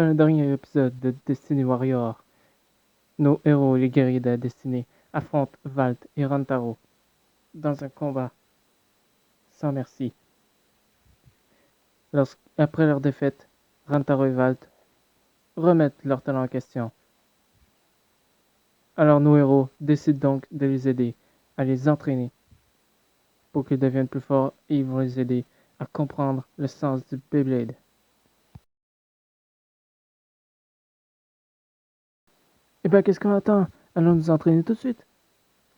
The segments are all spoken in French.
Dans le dernier épisode de Destiny Warrior, nos héros, les guerriers de la destinée, affrontent Valt et Rantaro dans un combat sans merci. Après leur défaite, Rantaro et Valt remettent leur talent en question. Alors nos héros décident donc de les aider, à les entraîner pour qu'ils deviennent plus forts, et ils vont les aider à comprendre le sens du Beyblade. Eh ben, qu'est-ce qu'on attend? Allons nous entraîner tout de suite.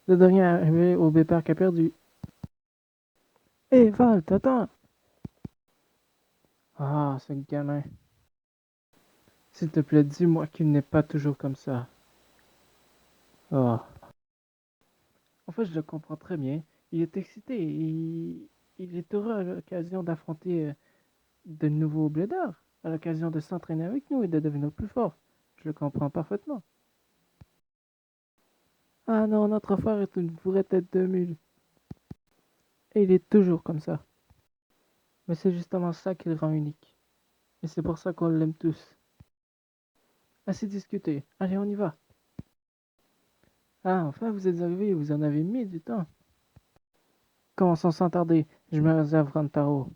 Le dernier arrivé au B-Park a perdu. Hé, Valt, attends! Ah, ce gamin. S'il te plaît, dis-moi qu'il n'est pas toujours comme ça. Oh. En fait, je le comprends très bien. Il est excité. Il est heureux à l'occasion d'affronter de nouveaux bladers, à l'occasion de s'entraîner avec nous et de devenir plus fort. Je le comprends parfaitement. Ah non, notre frère est une vraie tête de mule. Et il est toujours comme ça. Mais c'est justement ça qui le rend unique. Et c'est pour ça qu'on l'aime tous. Assez discuté. Allez, on y va. Ah, enfin, vous êtes arrivés, vous en avez mis du temps. Commençons sans tarder. Je me réserve Rantaro.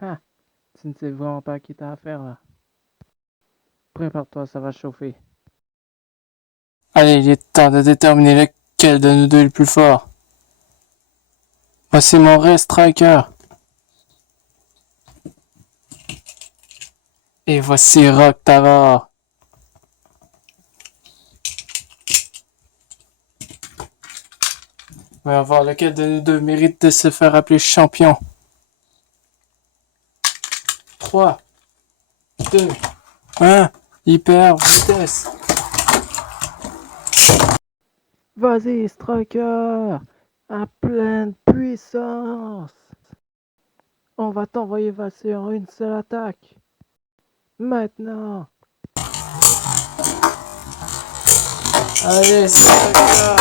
Ah, tu ne sais vraiment pas qui t'as affaire là. Prépare-toi, ça va chauffer. Allez, il est temps de déterminer lequel de nous deux est le plus fort. Voici mon Ray Striker. Et voici Rock Tavor. On va voir lequel de nous deux mérite de se faire appeler champion. 3, 2, 1, hyper vitesse. Vas-y, Striker! À pleine puissance! On va t'envoyer valser en une seule attaque. Maintenant! Allez, Striker.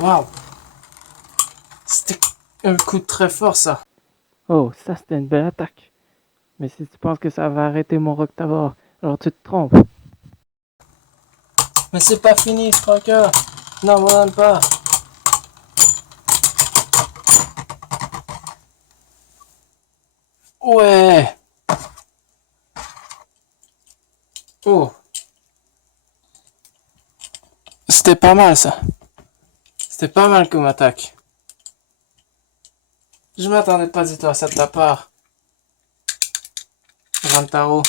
Waouh. C'était un coup très fort ça. Oh, ça c'était une belle attaque. Mais si tu penses que ça va arrêter mon Roctavor, alors tu te trompes. Mais c'est pas fini, Striker. Non, voilà pas. Ouais. Oh. C'était pas mal ça. C'était pas mal comme attaque. Je m'attendais pas du tout à ça de ta part. Rantaro.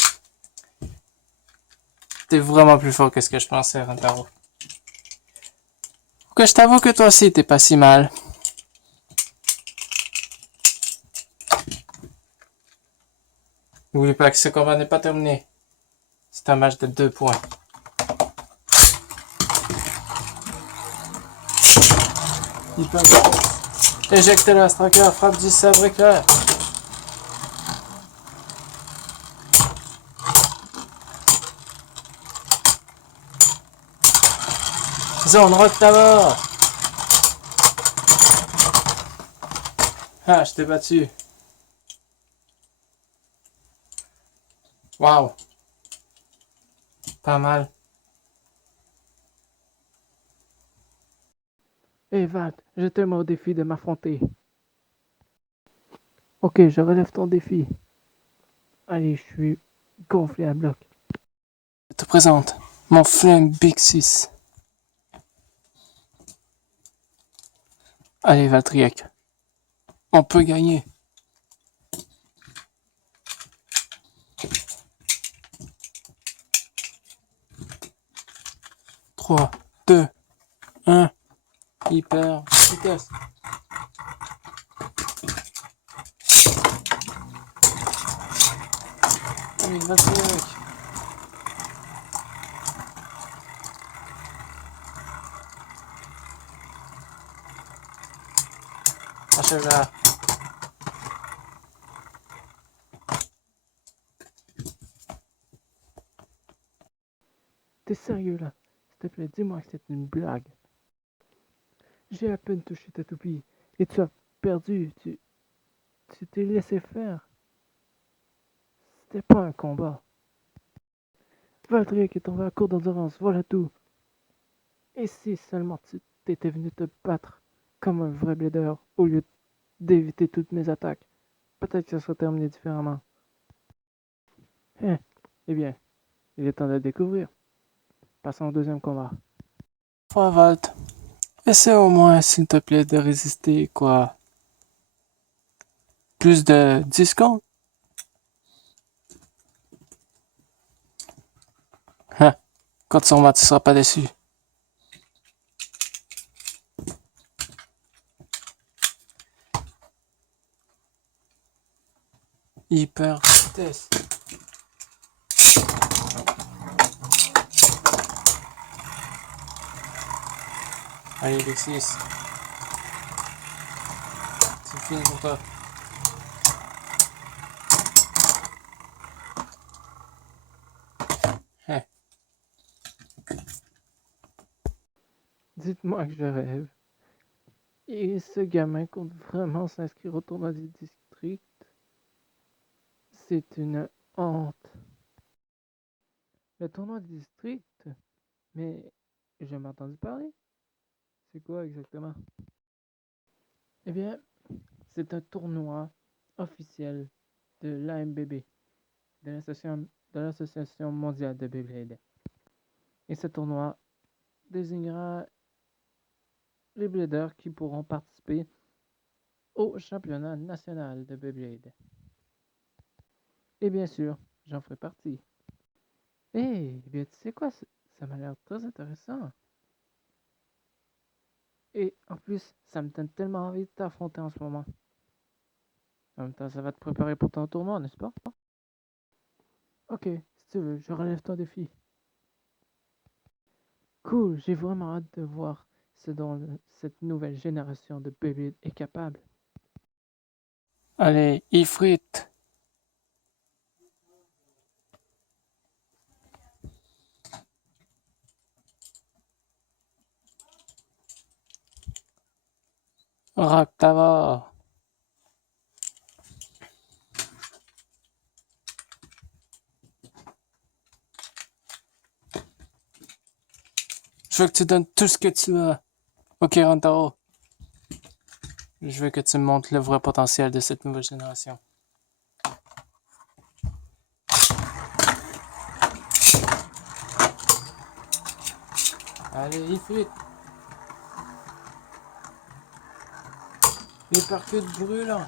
T'es vraiment plus fort que ce que je pensais, Rantaro. Faut que je t'avoue que toi aussi t'es pas si mal. N'oublie pas que ce combat n'est pas terminé. C'est un match de 2 points. Hyper éjecte-le, Striker, frappe du sabre éclair. Zone Rock Tower. Ah, je t'ai battu. Waouh. Pas mal. Hé Valt, je t'aime au défi de m'affronter. Ok, je relève ton défi. Allez, je suis gonflé à bloc. Je te présente mon Flame Big 6. Allez, Valtriek. On peut gagner. Trois, deux, un. Hyper vitesse. Allez, Valtriek. Achève-la. T'es sérieux là? S'il te plaît, dis-moi que c'est une blague. J'ai à peine touché ta toupie et tu as perdu. Tu t'es laissé faire. c'était pas un combat. Valdric est tombé à court d'endurance, voilà tout. Et si seulement tu t'étais venu te battre comme un vrai blader au lieu d'éviter toutes mes attaques, peut-être que ça serait terminé différemment. Eh bien, il est temps de le découvrir. Passons au deuxième combat. Valt, essaie au moins, s'il te plaît, de résister, quoi. Plus de 10 secondes? Hein, quand sûrement tu seras pas déçu. Hyper vitesse. Allez, Alexis. C'est fini pour toi. Hein. Dites-moi que je rêve. Et ce gamin compte vraiment s'inscrire au tournoi du district? C'est une honte. Le tournoi du district? Mais j'ai jamais entendu parler. C'est quoi exactement? Eh bien, c'est un tournoi officiel de l'AMBB, de l'Association mondiale de Beyblade. Et ce tournoi désignera les bladers qui pourront participer au championnat national de Beyblade. Et bien sûr, j'en ferai partie. Eh bien, tu sais quoi, ça m'a l'air très intéressant. Et en plus, ça me donne tellement envie de t'affronter en ce moment. En même temps, ça va te préparer pour ton tournoi, n'est-ce pas? Ok, si tu veux, je relève ton défi. Cool, j'ai vraiment hâte de voir ce dont cette nouvelle génération de Beyblade est capable. Allez, Ifrit. Raktava. Je veux que tu donnes tout ce que tu as. Ok, Rantaro. Je veux que tu me montres le vrai potentiel de cette nouvelle génération. Allez, Ifrit. Les percutes brûlants.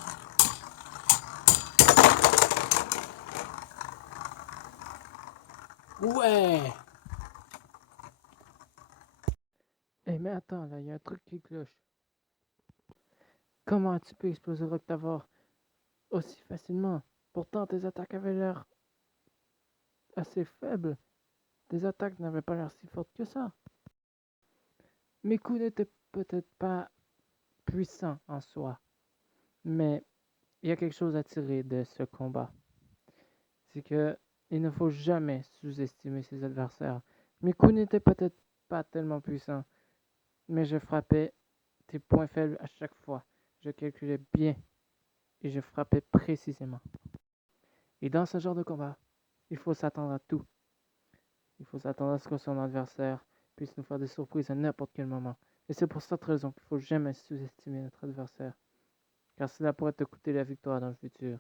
Ouais. Eh mais attends, là, il y a un truc qui cloche. Comment tu peux exploser Roctavor aussi facilement? Pourtant, tes attaques avaient l'air assez faibles. Tes attaques n'avaient pas l'air si fortes que ça. Mes coups n'étaient peut-être pas puissants en soi, mais il y a quelque chose à tirer de ce combat. C'est que il ne faut jamais sous-estimer ses adversaires. Mes coups n'étaient peut-être pas tellement puissants, mais je frappais tes points faibles à chaque fois. Je calculais bien et je frappais précisément. Et dans ce genre de combat, il faut s'attendre à tout. Il faut s'attendre à ce que son adversaire puisse nous faire des surprises à n'importe quel moment. Et c'est pour cette raison qu'il ne faut jamais sous-estimer notre adversaire, car cela pourrait te coûter la victoire dans le futur.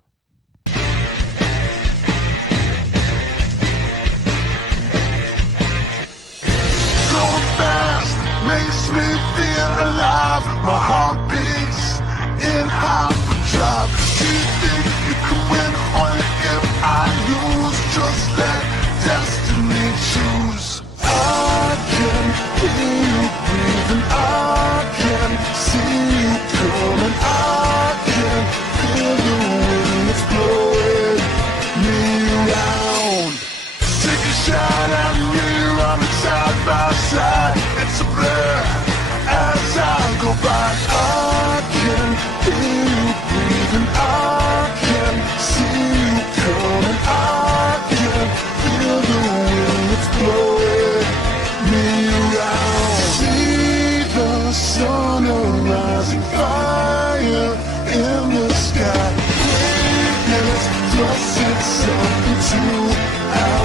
So fast makes me feel alive. My heart beats in hyperdrive. Do you think you can win only if I lose? Just let destiny choose. I can hear you breathing. I can see you coming. I can feel the wind that's blowing me around. Take a shot at me, running side by side. It's a blur as I go by. I can hear you breathing. I can see you coming. I can feel the wind that's blowing me around. See the sun rising, fire in the sky. Greatness plus it's something to